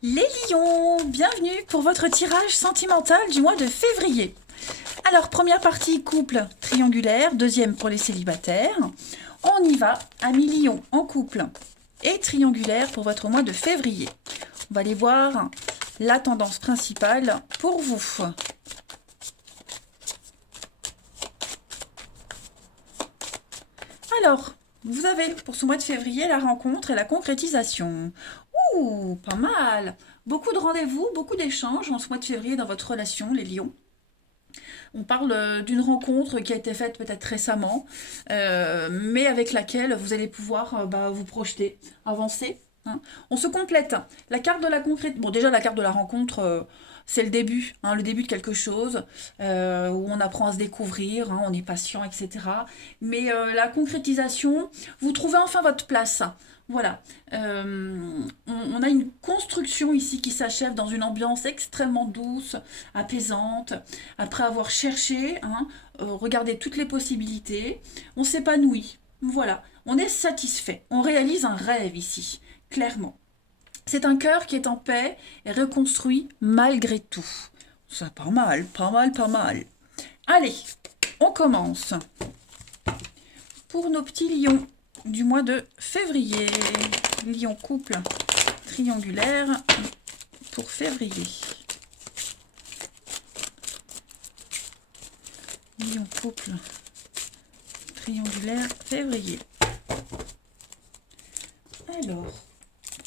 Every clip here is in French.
Les lions, bienvenue pour votre tirage sentimental du mois de février. Alors, première partie couple triangulaire, deuxième pour les célibataires. On y va, amis lions en couple et triangulaire pour votre mois de février. On va aller voir la tendance principale pour vous. Alors, vous avez pour ce mois de février la rencontre et la concrétisation. Ouh, pas mal. Beaucoup de rendez-vous, beaucoup d'échanges en ce mois de février dans votre relation, les lions. On parle d'une rencontre qui a été faite peut-être récemment, mais avec laquelle vous allez pouvoir vous projeter, avancer. Hein. On se complète. La carte de la concrète. Bon, déjà, la carte de la rencontre, c'est le début de quelque chose, où on apprend à se découvrir, hein, on est patient, etc. Mais la concrétisation, vous trouvez enfin votre place. Voilà. On a une construction ici qui s'achève dans une ambiance extrêmement douce, apaisante. Après avoir cherché, hein, regardé toutes les possibilités, on s'épanouit. Voilà. On est satisfait. On réalise un rêve ici, clairement. C'est un cœur qui est en paix et reconstruit malgré tout. C'est pas mal, pas mal, pas mal. Allez, on commence. Pour nos petits lions du mois de février. Lion couple triangulaire pour février. Lion couple triangulaire février. Alors,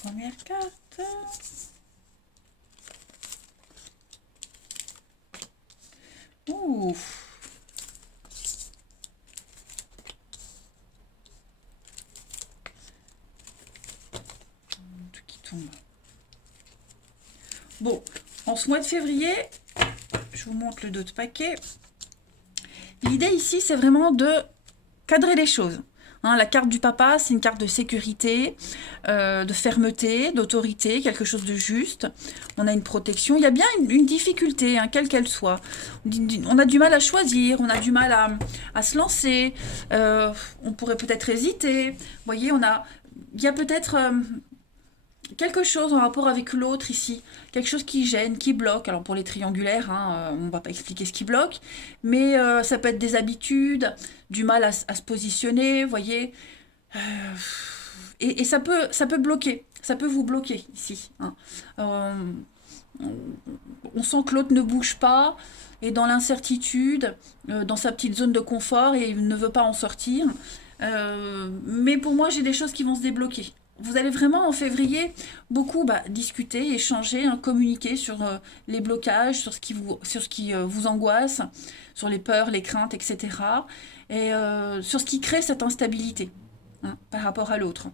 première carte. Ouh. Tout qui tombe. Bon, en ce mois de février, je vous montre le dos de paquet. L'idée ici, c'est vraiment de cadrer les choses. Hein, la carte du papa, c'est une carte de sécurité, de fermeté, d'autorité, quelque chose de juste. On a une protection. Il y a bien une difficulté, hein, quelle qu'elle soit. On a du mal à choisir, on a du mal à se lancer. On pourrait peut-être hésiter. Vous voyez, il y a peut-être quelque chose en rapport avec l'autre ici, quelque chose qui gêne, qui bloque. Alors pour les triangulaires, hein, on ne va pas expliquer ce qui bloque, mais ça peut être des habitudes, du mal à se positionner, vous voyez. Euh, et ça peut bloquer, ça peut vous bloquer ici. Hein. Euh, on sent que l'autre ne bouge pas, est dans l'incertitude, dans sa petite zone de confort et il ne veut pas en sortir. Mais pour moi, j'ai des choses qui vont se débloquer. Vous allez vraiment en février beaucoup discuter, échanger, hein, communiquer sur les blocages, sur ce qui vous angoisse, sur les peurs, les craintes, etc. Et sur ce qui crée cette instabilité, hein, par rapport à l'autre.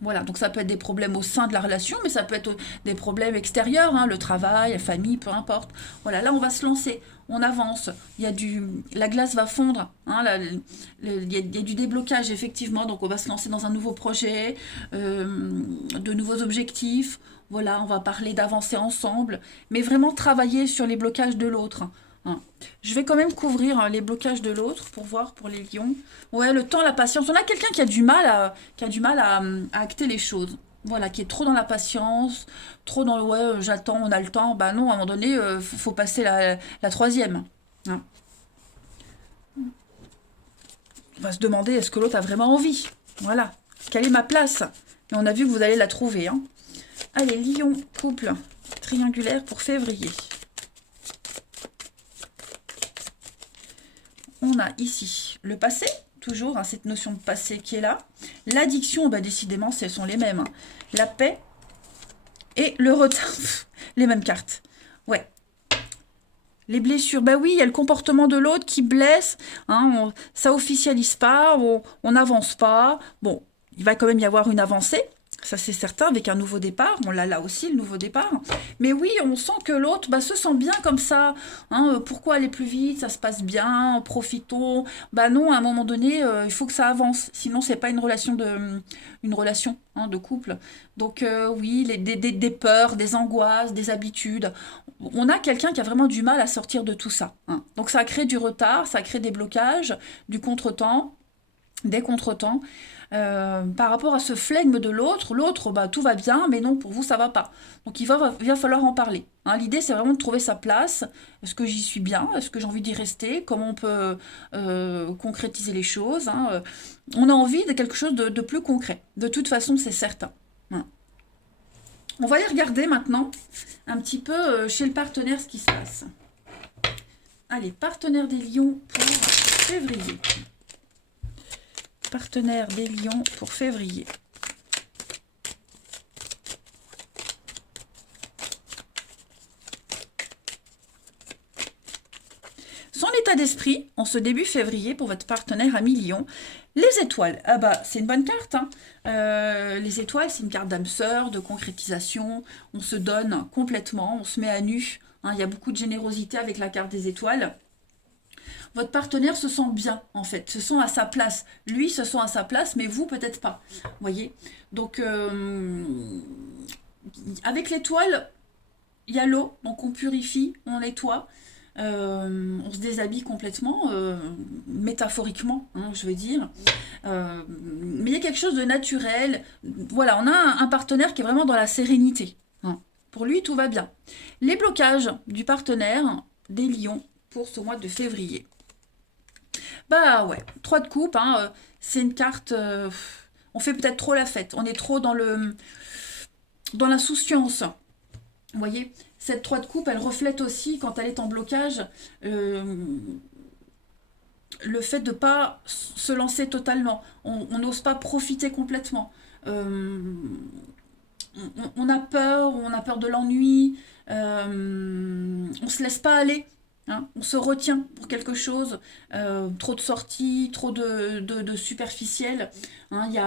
Voilà, donc ça peut être des problèmes au sein de la relation, mais ça peut être des problèmes extérieurs, hein, le travail, la famille, peu importe. Voilà, là on va se lancer, on avance, la glace va fondre, hein, il y a du déblocage effectivement, donc on va se lancer dans un nouveau projet, de nouveaux objectifs. Voilà, on va parler d'avancer ensemble, mais vraiment travailler sur les blocages de l'autre. Hein. Je vais quand même couvrir, hein, les blocages de l'autre pour voir pour les lions. Ouais, le temps, la patience. On a quelqu'un qui a du mal à acter les choses. Voilà, qui est trop dans la patience, trop dans le ouais, j'attends, on a le temps. Bah non, à un moment donné, faut passer la troisième. Hein. On va se demander est-ce que l'autre a vraiment envie. Voilà. Quelle est ma place? Et on a vu que vous allez la trouver. Hein. Allez, lion, couple, triangulaire pour février. On a ici le passé, toujours, hein, cette notion de passé qui est là. L'addiction, décidément, ce sont les mêmes. Hein. La paix et le retard. Les mêmes cartes. Ouais. Les blessures, oui, il y a le comportement de l'autre qui blesse. Hein, ça officialise pas, on n'avance pas. Bon, il va quand même y avoir une avancée. Ça c'est certain, avec un nouveau départ. On l'a là aussi, le nouveau départ. Mais oui, on sent que l'autre se sent bien comme ça. Hein, pourquoi aller plus vite? Ça se passe bien, profitons. Non, à un moment donné, il faut que ça avance. Sinon, c'est pas une relation, hein, de couple. Donc oui, des peurs, des angoisses, des habitudes. On a quelqu'un qui a vraiment du mal à sortir de tout ça. Hein. Donc ça crée du retard, ça crée des blocages, du contretemps, des contretemps. par rapport à ce flegme de l'autre. L'autre, bah, tout va bien, mais non, pour vous, ça va pas. Donc il va falloir en parler. Hein. L'idée, c'est vraiment de trouver sa place. Est-ce que j'y suis bien? Est-ce que j'ai envie d'y rester? Comment on peut concrétiser les choses? Hein. On a envie de quelque chose de plus concret. De toute façon, c'est certain. Hein. On va aller regarder maintenant un petit peu chez le partenaire ce qui se passe. Allez, partenaire des lions pour février. Partenaire des lions pour février. Son état d'esprit en ce début février pour votre partenaire à Lion. Les étoiles, ah bah c'est une bonne carte. Hein. Les étoiles, c'est une carte d'âme sœur, de concrétisation. On se donne complètement, on se met à nu. Hein. Il y a beaucoup de générosité avec la carte des étoiles. Votre partenaire se sent bien, en fait, se sent à sa place. Lui se sent à sa place, mais vous, peut-être pas. Vous voyez? Donc, avec l'étoile, il y a l'eau, donc on purifie, on nettoie. On se déshabille complètement, métaphoriquement, hein, je veux dire. Mais il y a quelque chose de naturel. Voilà, on a un partenaire qui est vraiment dans la sérénité. Hein. Pour lui, tout va bien. Les blocages du partenaire des lions pour ce mois de février. Bah ouais, 3 de coupe, hein, c'est une carte... on fait peut-être trop la fête, on est trop dans l'insouciance. Vous voyez, cette 3 de coupe, elle reflète aussi, quand elle est en blocage, le fait de ne pas se lancer totalement. On n'ose pas profiter complètement. On a peur de l'ennui, on ne se laisse pas aller. Hein, on se retient pour quelque chose, trop de sorties, trop de superficiel. Hein, il y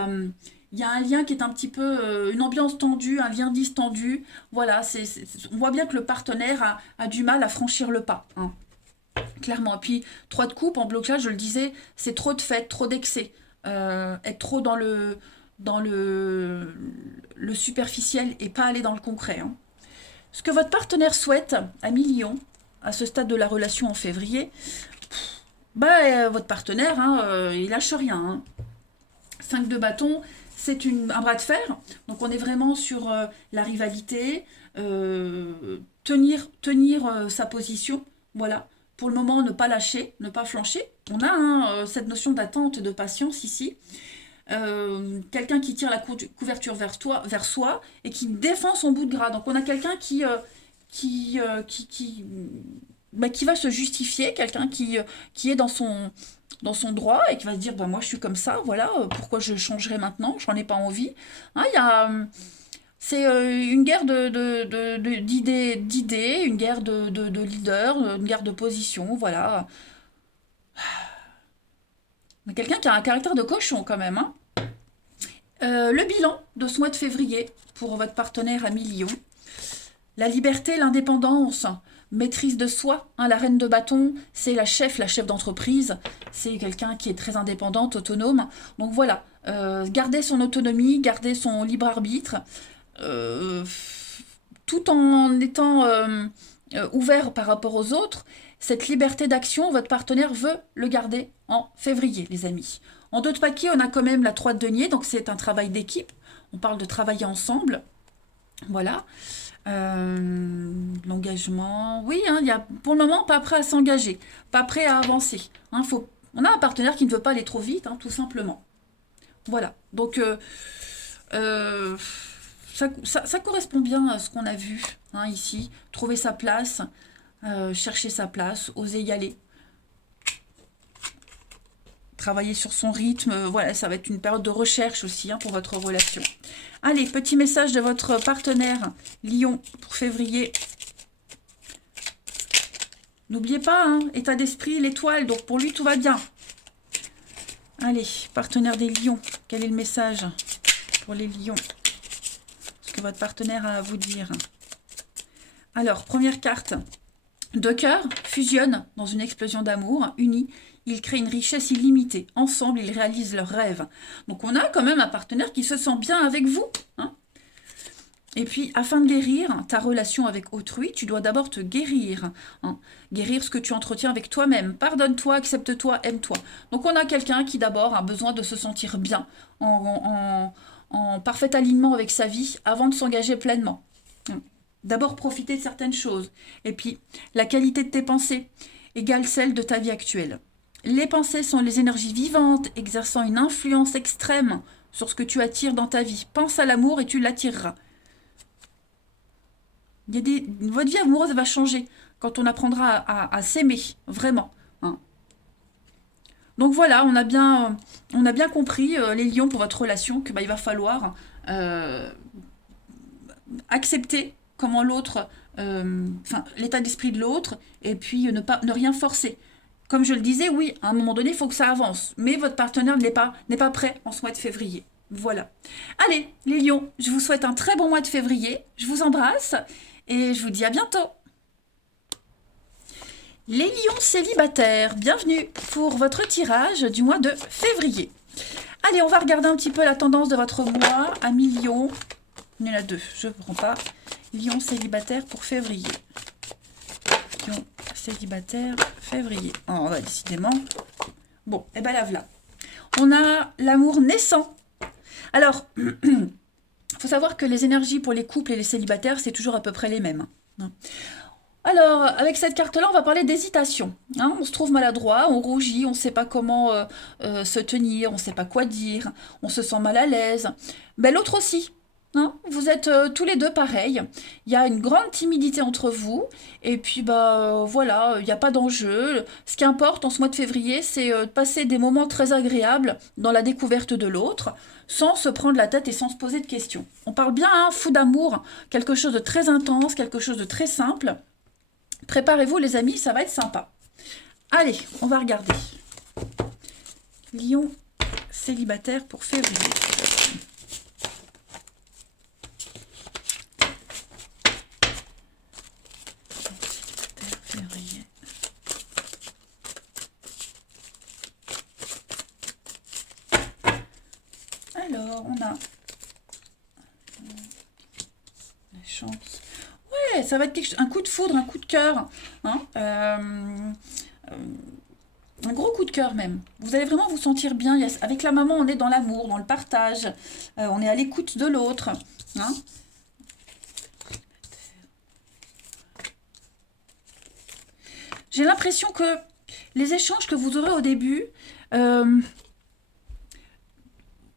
a un lien qui est un petit peu, une ambiance tendue, un lien distendu. Voilà, on voit bien que le partenaire a du mal à franchir le pas. Hein, clairement. Et puis, 3 de coupe en blocage, je le disais, c'est trop de fêtes, trop d'excès. Être trop dans le superficiel et pas aller dans le concret. Hein. Ce que votre partenaire souhaite à Lion, à ce stade de la relation en février, bah, votre partenaire, hein, il lâche rien. Hein. 5 de bâton, c'est un bras de fer. Donc on est vraiment sur la rivalité, tenir sa position. Voilà. Pour le moment, ne pas lâcher, ne pas flancher. On a hein, cette notion d'attente et de patience ici. Quelqu'un qui tire la couverture vers soi et qui défend son bout de gras. Donc on a quelqu'un qui va se justifier, quelqu'un qui est dans son droit et qui va se dire bah, moi je suis comme ça, voilà, pourquoi je changerai maintenant, j'en ai pas envie. Hein, c'est une guerre d'idées, une guerre de leader, une guerre de position, voilà. Quelqu'un qui a un caractère de cochon quand même. Hein. Le bilan de ce mois de février pour votre partenaire à Lion. La liberté, l'indépendance, maîtrise de soi. Hein, la reine de bâton, c'est la chef d'entreprise. C'est quelqu'un qui est très indépendante, autonome. Donc voilà, garder son autonomie, garder son libre arbitre, tout en étant ouvert par rapport aux autres. Cette liberté d'action, votre partenaire veut le garder en février, les amis. En 2 de paquet, on a quand même la 3 de denier, donc c'est un travail d'équipe. On parle de travailler ensemble. Voilà. L'engagement, oui, hein, il y a pour le moment pas prêt à s'engager, pas prêt à avancer. Hein, on a un partenaire qui ne veut pas aller trop vite, hein, tout simplement. Voilà, donc ça correspond bien à ce qu'on a vu hein, ici. Trouver sa place, chercher sa place, oser y aller. Travailler sur son rythme, voilà, ça va être une période de recherche aussi hein, pour votre relation. Allez, petit message de votre partenaire Lion pour février. N'oubliez pas, hein, état d'esprit, l'étoile, donc pour lui tout va bien. Allez, partenaire des lions, quel est le message pour les lions? Ce que votre partenaire a à vous dire. Alors, première carte. 2 cœurs fusionnent dans une explosion d'amour, unis. Ils créent une richesse illimitée. Ensemble, ils réalisent leurs rêves. Donc, on a quand même un partenaire qui se sent bien avec vous. Hein. Et puis, afin de guérir ta relation avec autrui, tu dois d'abord te guérir, hein. Guérir ce que tu entretiens avec toi-même. Pardonne-toi, accepte-toi, aime-toi. Donc, on a quelqu'un qui d'abord a besoin de se sentir bien, en parfait alignement avec sa vie, avant de s'engager pleinement. D'abord, profiter de certaines choses. Et puis, la qualité de tes pensées égale celle de ta vie actuelle. Les pensées sont les énergies vivantes, exerçant une influence extrême sur ce que tu attires dans ta vie. Pense à l'amour et tu l'attireras. Votre vie amoureuse va changer quand on apprendra à s'aimer, vraiment, hein. Donc voilà, on a bien compris, les lions, pour votre relation, que il va falloir euh, accepter comment l'autre, l'état d'esprit de l'autre, et puis ne rien forcer. Comme je le disais, oui, à un moment donné, il faut que ça avance. Mais votre partenaire n'est pas prêt en ce mois de février. Voilà. Allez, les lions, je vous souhaite un très bon mois de février. Je vous embrasse et je vous dis à bientôt. Les lions célibataires, bienvenue pour votre tirage du mois de février. Allez, on va regarder un petit peu la tendance de votre mois. Amis lions, il y en a deux, je ne prends pas. Lion célibataire pour février. Lion célibataire, février. Oh, bah, décidément. Bon, et ben là, voilà. On a l'amour naissant. Alors, il faut savoir que les énergies pour les couples et les célibataires, c'est toujours à peu près les mêmes, hein. Alors, avec cette carte-là, on va parler d'hésitation, hein. On se trouve maladroit, on rougit, on ne sait pas comment se tenir, on ne sait pas quoi dire, on se sent mal à l'aise. Ben, l'autre aussi, hein. Vous êtes tous les deux pareils. Il y a une grande timidité entre vous. Et puis, voilà, il n'y a pas d'enjeu. Ce qui importe en ce mois de février, c'est de passer des moments très agréables dans la découverte de l'autre, sans se prendre la tête et sans se poser de questions. On parle bien, hein, fou d'amour, quelque chose de très intense, quelque chose de très simple. Préparez-vous les amis, ça va être sympa. Allez, on va regarder. Lion célibataire pour février. Février. Alors, on a la chance. Ouais, ça va être un coup de foudre, un coup de cœur, hein, un gros coup de cœur même. Vous allez vraiment vous sentir bien. Avec la maman, on est dans l'amour, dans le partage. On est à l'écoute de l'autre, hein. J'ai l'impression que les échanges que vous aurez au début, on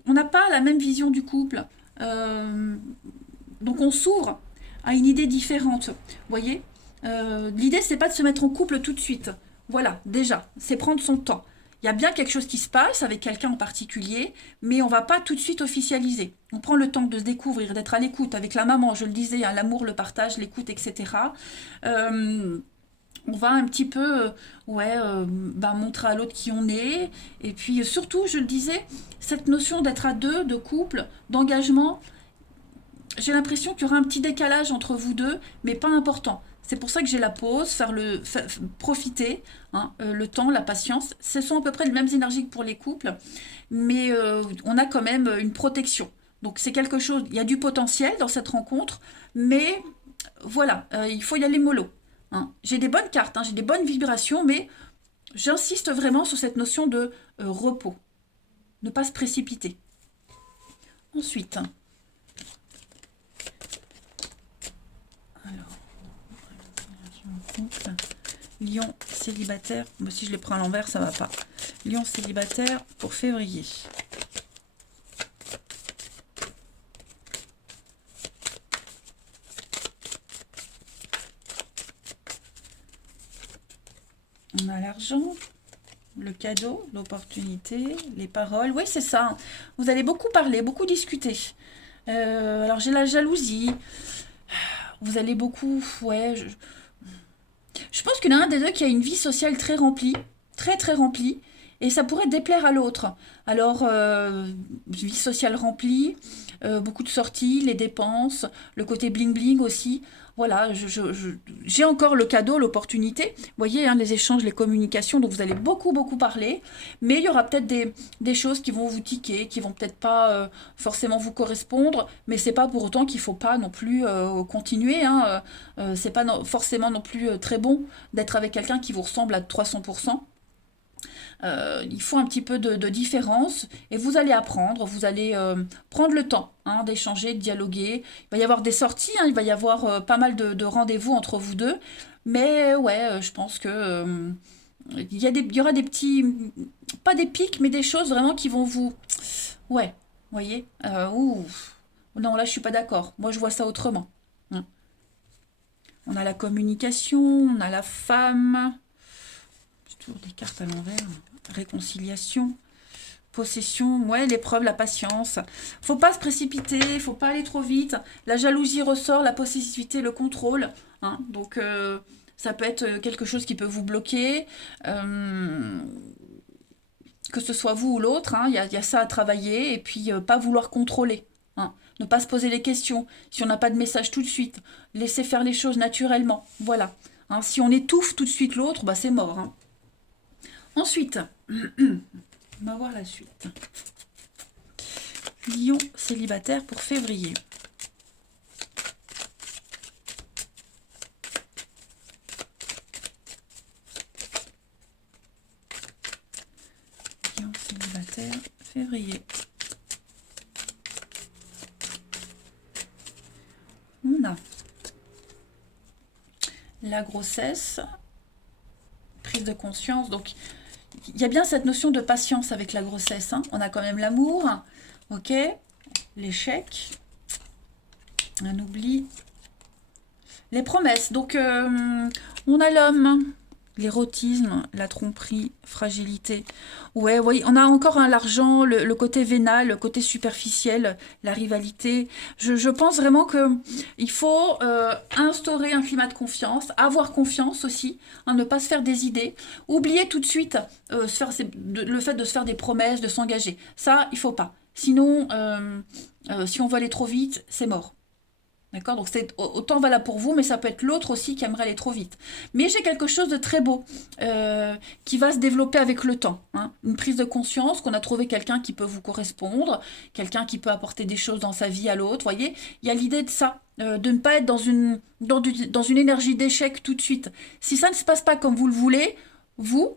n'a pas la même vision du couple. Donc on s'ouvre à une idée différente. Vous voyez, l'idée, c'est pas de se mettre en couple tout de suite. Voilà, déjà, c'est prendre son temps. Il y a bien quelque chose qui se passe avec quelqu'un en particulier, mais on va pas tout de suite officialiser. On prend le temps de se découvrir, d'être à l'écoute avec la maman, je le disais, hein, l'amour, le partage, l'écoute, etc. On va un petit peu montrer à l'autre qui on est. Et puis surtout, je le disais, cette notion d'être à deux, de couple, d'engagement, j'ai l'impression qu'il y aura un petit décalage entre vous deux, mais pas important. C'est pour ça que j'ai la pause, profiter, hein, le temps, la patience. Ce sont à peu près les mêmes énergies que pour les couples, mais on a quand même une protection. Donc c'est quelque chose, il y a du potentiel dans cette rencontre, mais voilà, il faut y aller mollo, hein. J'ai des bonnes cartes, hein, j'ai des bonnes vibrations, mais j'insiste vraiment sur cette notion de repos. Ne pas se précipiter. Ensuite, alors, couple, lion célibataire. Moi, si je les prends à l'envers, ça va pas. Lion célibataire pour février. On a l'argent, le cadeau, l'opportunité, les paroles. Oui, c'est ça. Vous allez beaucoup parler, beaucoup discuter. Alors, j'ai la jalousie. Vous allez beaucoup... Ouais, je pense qu'il y en a un des deux qui a une vie sociale très remplie. Très, très remplie. et ça pourrait déplaire à l'autre. Alors, vie sociale remplie, beaucoup de sorties, les dépenses, le côté bling-bling aussi. Voilà, j'ai encore le cadeau, l'opportunité. Vous voyez, hein, les échanges, les communications, donc vous allez beaucoup, beaucoup parler. Mais il y aura peut-être des choses qui vont vous tiquer, qui vont peut-être pas forcément vous correspondre. Mais c'est pas pour autant qu'il faut pas non plus continuer. Hein, c'est pas forcément non plus très bon d'être avec quelqu'un qui vous ressemble à 300%. Il faut un petit peu de différence et vous allez apprendre, vous allez prendre le temps hein, d'échanger, de dialoguer. Il va y avoir des sorties, hein, il va y avoir pas mal de rendez-vous entre vous deux. Mais ouais, je pense que il y aura des petits, pas des pics, mais des choses vraiment qui vont vous... Ouais, vous voyez ouh. Non, là je suis pas d'accord. Moi je vois ça autrement. Hein. On a la communication, on a la femme. J'ai toujours des cartes à l'envers. Réconciliation, possession, ouais, l'épreuve, la patience. Faut pas se précipiter, faut pas aller trop vite. La jalousie ressort, la possessivité, le contrôle. Hein, donc, ça peut être quelque chose qui peut vous bloquer. Que ce soit vous ou l'autre, hein, y a ça à travailler. Et puis, pas vouloir contrôler. Hein, ne pas se poser les questions. Si on n'a pas de message tout de suite, laisser faire les choses naturellement. Voilà. Hein, si on étouffe tout de suite l'autre, bah, c'est mort. Hein. Ensuite, on va voir la suite. Lion célibataire pour février. Lion célibataire, février. On a la grossesse, prise de conscience, donc il y a bien cette notion de patience avec la grossesse. Hein. On a quand même l'amour, ok, l'échec, un oubli, les promesses. Donc, on a l'homme, l'érotisme, la tromperie, fragilité. Ouais, oui, on a encore hein, l'argent, le côté vénal, le côté superficiel, la rivalité. Je pense vraiment que il faut instaurer un climat de confiance, avoir confiance aussi, hein, ne pas se faire des idées, oublier tout de suite le fait de se faire des promesses, de s'engager. Ça, il faut pas. Sinon, si on veut aller trop vite, c'est mort. D'accord? Donc c'est autant valable pour vous, mais ça peut être l'autre aussi qui aimerait aller trop vite. Mais j'ai quelque chose de très beau qui va se développer avec le temps. Hein. Une prise de conscience qu'on a trouvé quelqu'un qui peut vous correspondre, quelqu'un qui peut apporter des choses dans sa vie à l'autre. Voyez, il y a l'idée de ça, de ne pas être dans une énergie d'échec tout de suite. Si ça ne se passe pas comme vous le voulez, vous,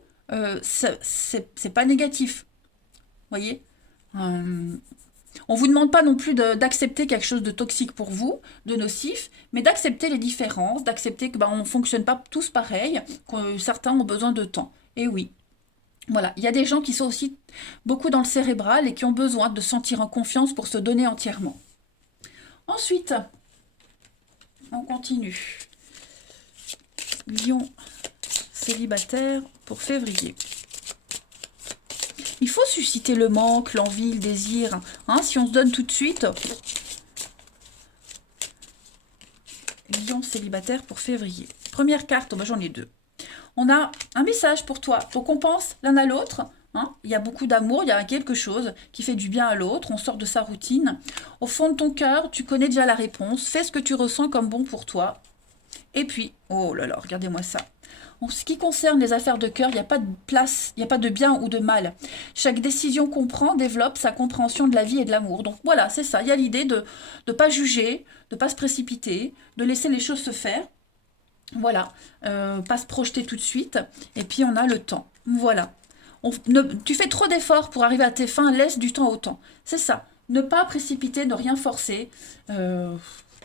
c'est pas négatif. Voyez? On ne vous demande pas non plus d'accepter quelque chose de toxique pour vous, de nocif, mais d'accepter les différences, d'accepter que on ne fonctionne pas tous pareil, que certains ont besoin de temps. Et oui, voilà, il y a des gens qui sont aussi beaucoup dans le cérébral et qui ont besoin de se sentir en confiance pour se donner entièrement. Ensuite, on continue. Lion célibataire pour février. Il faut susciter le manque, l'envie, le désir. Hein, si on se donne tout de suite. Lion célibataire pour février. Première carte, j'en ai deux. On a un message pour toi. Donc on pense l'un à l'autre. Hein, il y a beaucoup d'amour, il y a quelque chose qui fait du bien à l'autre. On sort de sa routine. Au fond de ton cœur, tu connais déjà la réponse. Fais ce que tu ressens comme bon pour toi. Et puis, oh là là, regardez-moi ça. En ce qui concerne les affaires de cœur, il n'y a pas de place, il n'y a pas de bien ou de mal. Chaque décision qu'on prend développe sa compréhension de la vie et de l'amour. Donc voilà, c'est ça. Il y a l'idée de ne pas juger, de ne pas se précipiter, de laisser les choses se faire. Voilà, pas se projeter tout de suite. Et puis on a le temps. Voilà. Tu fais trop d'efforts pour arriver à tes fins, laisse du temps au temps. C'est ça. Ne pas précipiter, ne rien forcer.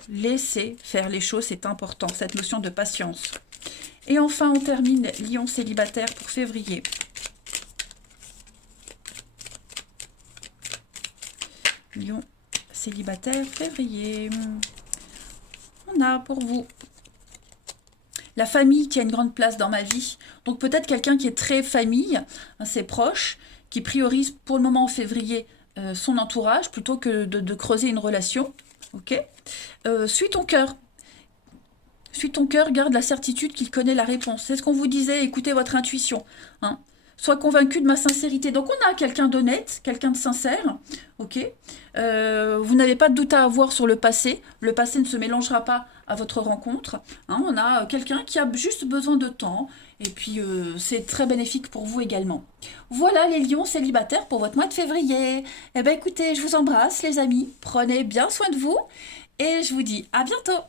Laisser faire les choses, c'est important. Cette notion de patience. Et enfin, on termine Lion célibataire pour février. Lion célibataire, février. On a pour vous la famille qui a une grande place dans ma vie. Donc peut-être quelqu'un qui est très famille, assez proche, qui priorise pour le moment en février son entourage plutôt que de creuser une relation. Ok. Suis ton cœur. Suis ton cœur, garde la certitude qu'il connaît la réponse. C'est ce qu'on vous disait, écoutez votre intuition. Hein. sois convaincu de ma sincérité. Donc on a quelqu'un d'honnête, quelqu'un de sincère, ok. Vous n'avez pas de doute à avoir sur le passé ne se mélangera pas à votre rencontre. Hein, on a quelqu'un qui a juste besoin de temps, et puis c'est très bénéfique pour vous également. Voilà les lions célibataires pour votre mois de février. Eh bien écoutez, je vous embrasse les amis, prenez bien soin de vous, et je vous dis à bientôt.